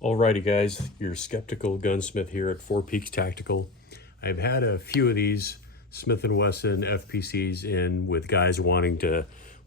Alrighty guys, your skeptical gunsmith here at Four Peaks Tactical. I've had a few of these Smith & Wesson FPCs in with guys wanting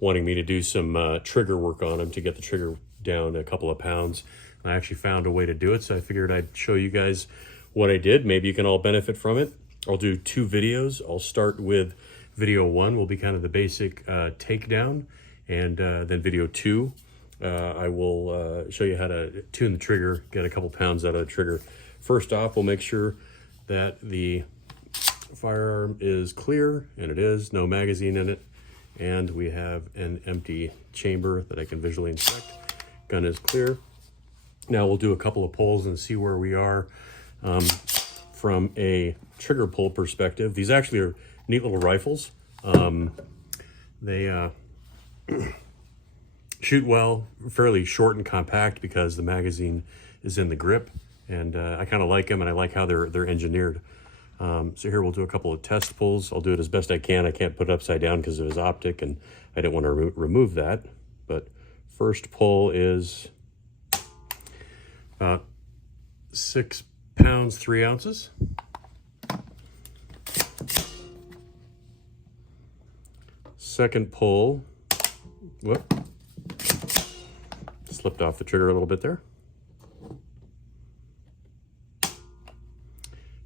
me to do some trigger work on them to get the trigger down a couple of pounds. I actually found a way to do it, so I figured I'd show you guys what I did. Maybe you can all benefit from it. I'll do two videos. I'll start with video 1 will be kind of the basic takedown, and then video 2 I will show you how to tune the trigger, get a couple pounds out of the trigger. First off, we'll make sure that the firearm is clear, and it is, no magazine in it, and we have an empty chamber that I can visually inspect. Gun is clear. Now we'll do a couple of pulls and see where we are from a trigger pull perspective. These actually are neat little rifles. They shoot well, fairly short and compact because the magazine is in the grip, and I kind of like them, and I like how they're engineered. So here we'll do a couple of test pulls. I'll do it as best I can. I can't put it upside down because of his optic, and I didn't want to remove that. But first pull is about 6 pounds 3 ounces. Second pull, whoop, slipped off the trigger a little bit there.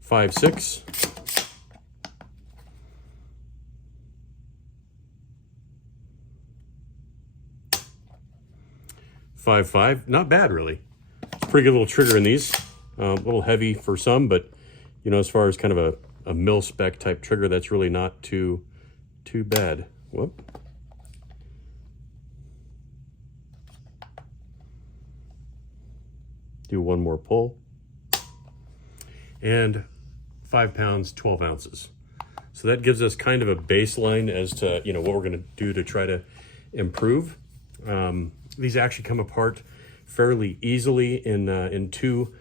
5.6. 5.5. Not bad, really. It's a pretty good little trigger in these. A little heavy for some, but you know, as far as kind of a mil spec type trigger, that's really not too bad. Whoop. Do one more pull. And 5 pounds 12 ounces. So that gives us kind of a baseline as to, you know, what we're going to do to try to improve. These actually come apart fairly easily in two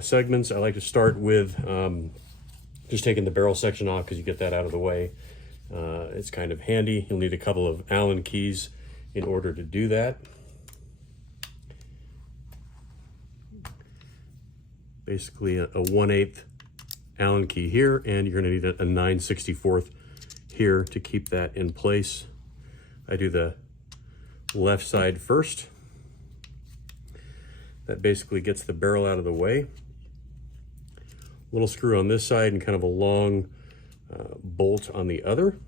segments. I like to start with just taking the barrel section off because you get that out of the way. It's kind of handy. You'll need a couple of Allen keys in order to do that. Basically a 1/8 Allen key here, and you're going to need a 9/64 here to keep that in place. I do the left side first. That basically gets the barrel out of the way. Little screw on this side and kind of a long bolt on the other.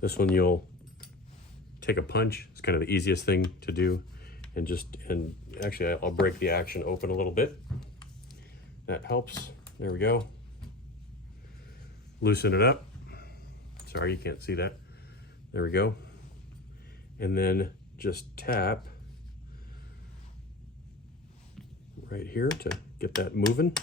This one you'll take a punch. It's kind of the easiest thing to do, and actually I'll break the action open a little bit. That helps. There we go. Loosen it up. Sorry, you can't see that. There we go. And then just tap right here to get that moving.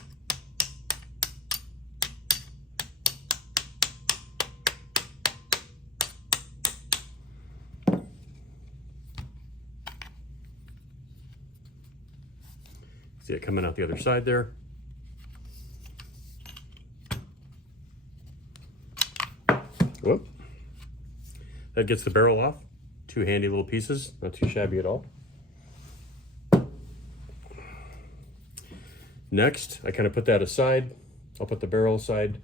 See it coming out the other side there. Whoop. That gets the barrel off. Two handy little pieces, not too shabby at all. Next, I kind of put that aside. I'll put the barrel aside,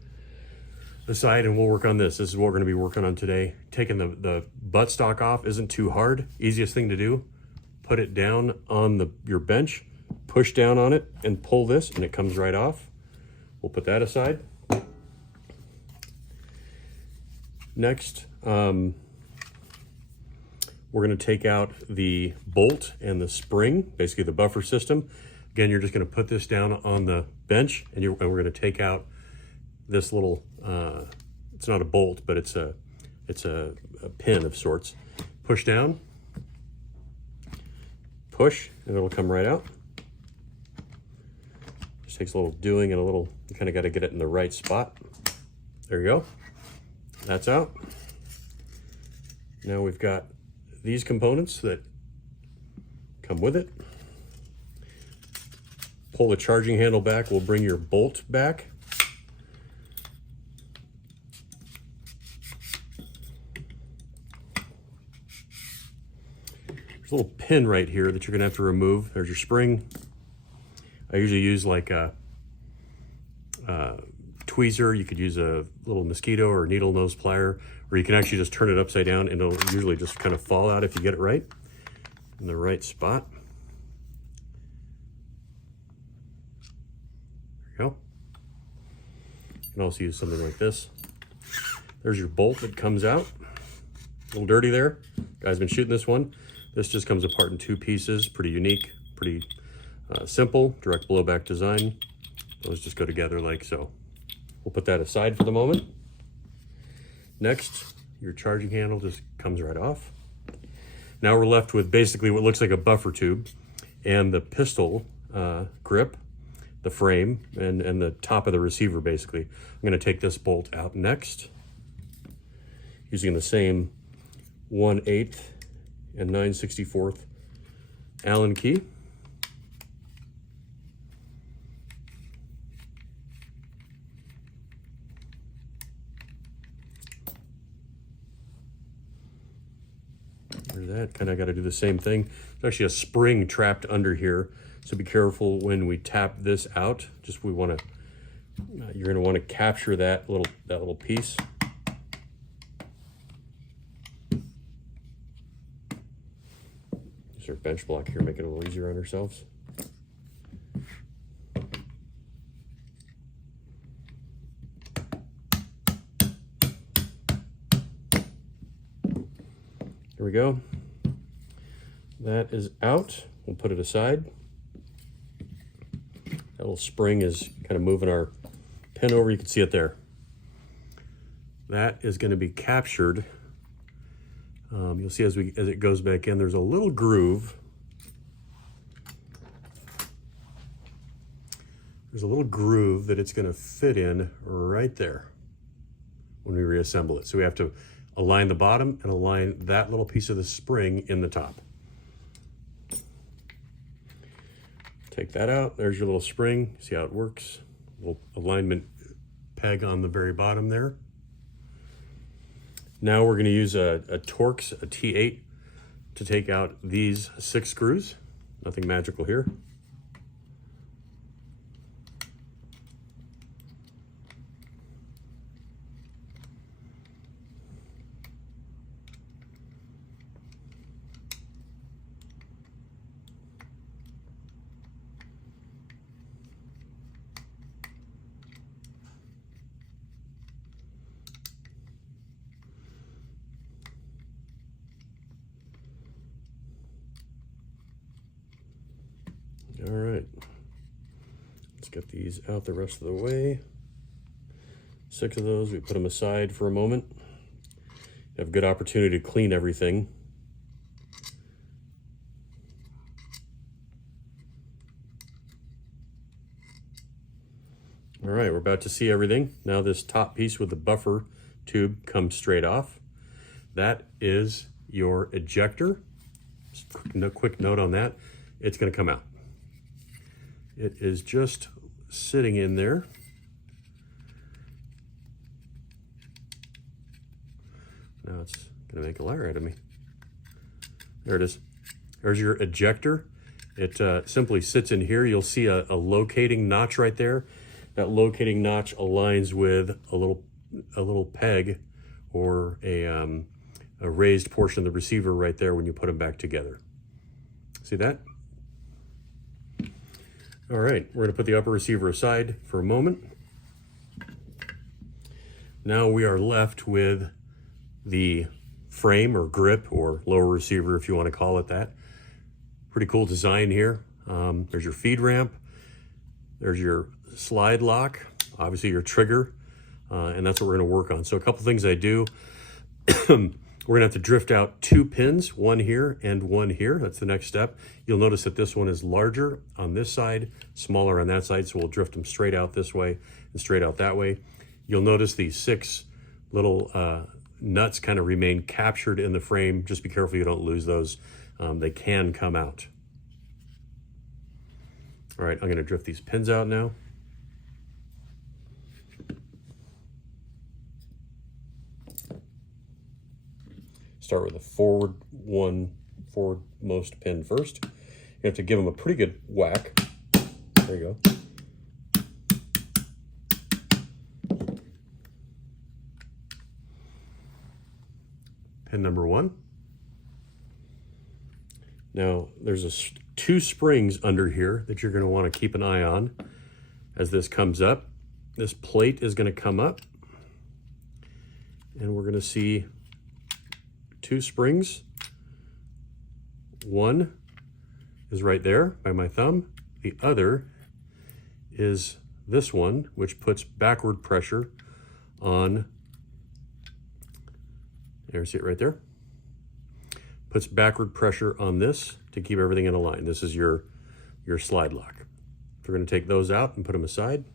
and we'll work on this. This is what we're going to be working on today. Taking the buttstock off isn't too hard. Easiest thing to do, put it down on your bench, push down on it, and pull this, and it comes right off. We'll put that aside. Next, we're going to take out the bolt and the spring, basically the buffer system. Again, you're just going to put this down on the bench, and we're going to take out this little, it's not a bolt, but it's a pin of sorts. Push down, push, and it'll come right out. Just takes a little doing and you kind of got to get it in the right spot. There you go. That's out. Now we've got these components that come with it. Pull the charging handle back, we'll bring your bolt back. There's little pin right here that you're gonna have to remove. There's your spring. I usually use like a tweezer. You could use a little mosquito or needle nose plier, or you can actually just turn it upside down and it'll usually just kind of fall out if you get it right in the right spot. There you go. You can also use something like this. There's your bolt that comes out. A little dirty there. Guy's been shooting this one. This just comes apart in 2 pieces. Pretty unique, pretty simple, direct blowback design. Those just go together like so. We'll put that aside for the moment. Next, your charging handle just comes right off. Now we're left with basically what looks like a buffer tube and the pistol grip, the frame, and the top of the receiver basically. I'm gonna take this bolt out next using the same 1/8 and 9/64 Allen key. There's that. Kind of got to do the same thing. There's actually a spring trapped under here, so be careful when we tap this out. Just you're going to want to capture that little piece. Use our bench block here, make it a little easier on ourselves. There we go. That is out. We'll put it aside. That little spring is kind of moving our pin over. You can see it there. That is going to be captured. You'll see as it goes back in, there's a little groove. There's a little groove that it's going to fit in right there when we reassemble it. So we have to align the bottom and align that little piece of the spring in the top. Take that out. There's your little spring. See how it works? Little alignment peg on the very bottom there. Now we're going to use a Torx, a T8, to take out these 6 screws. Nothing magical here. All right, let's get these out the rest of the way. 6 of those, we put them aside for a moment. You have a good opportunity to clean everything. All right, we're about to see everything. Now this top piece with the buffer tube comes straight off. That is your ejector. Just a quick note on that. It's going to come out. It is just sitting in there. Now it's going to make a liar out of me. There it is. There's your ejector. It simply sits in here. You'll see a locating notch right there. That locating notch aligns with a little peg or a raised portion of the receiver right there when you put them back together. See that? All right, we're going to put the upper receiver aside for a moment. Now we are left with the frame or grip or lower receiver, if you want to call it that. Pretty cool design here. There's your feed ramp. There's your slide lock, obviously your trigger, and that's what we're going to work on. So a couple things I do. We're gonna have to drift out 2 pins, one here and one here. That's the next step. You'll notice that this one is larger on this side, smaller on that side, so we'll drift them straight out this way and straight out that way. You'll notice these 6 little nuts kind of remain captured in the frame. Just be careful you don't lose those. They can come out. All right, I'm gonna drift these pins out now. Start with a forward 1 forwardmost pin first. You have to give them a pretty good whack. There you go. Pin number 1. Now there's two springs under here that you're going to want to keep an eye on as this comes up. This plate is going to come up, and we're going to see 2 springs. One is right there by my thumb. The other is this one, which puts backward pressure on, there, see it right there? Puts backward pressure on this to keep everything in a line. This is your slide lock. We're going to take those out and put them aside.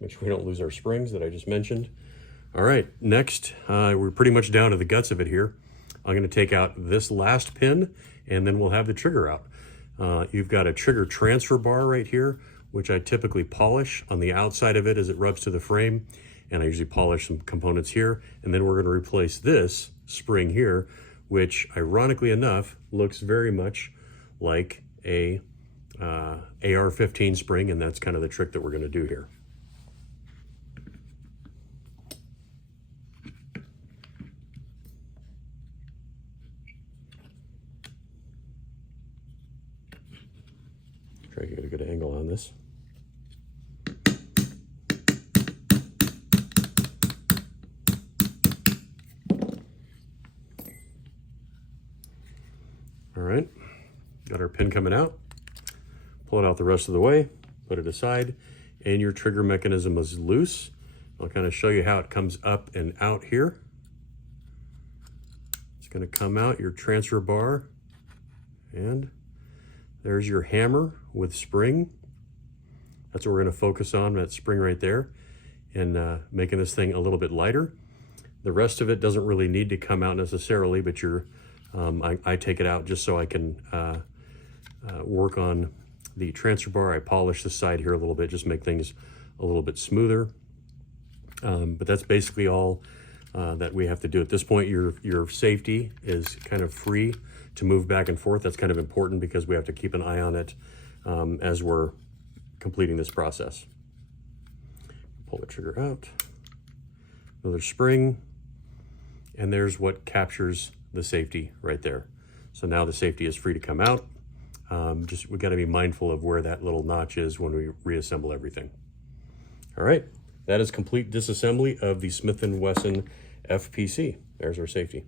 Make sure we don't lose our springs that I just mentioned. All right, next, we're pretty much down to the guts of it here. I'm going to take out this last pin, and then we'll have the trigger out. You've got a trigger transfer bar right here, which I typically polish on the outside of it as it rubs to the frame, and I usually polish some components here, and then we're going to replace this spring here, which ironically enough looks very much like a AR-15 spring, and that's kind of the trick that we're going to do here. Try to get a good angle on this. All right, got our pin coming out. Pull it out the rest of the way, put it aside, and your trigger mechanism is loose. I'll kind of show you how it comes up and out here. It's going to come out your transfer bar, and there's your hammer with spring. That's what we're going to focus on, that spring right there, and making this thing a little bit lighter. The rest of it doesn't really need to come out necessarily, but I take it out just so I can work on the transfer bar. I polish the side here a little bit, just make things a little bit smoother. But that's basically all that we have to do at this point. Your safety is kind of free to move back and forth. That's kind of important because we have to keep an eye on it as we're completing this process. Pull the trigger out, another spring, and there's what captures the safety right there. So now the safety is free to come out. We got to be mindful of where that little notch is when we reassemble everything. All right, that is complete disassembly of the Smith & Wesson FPC. There's our safety.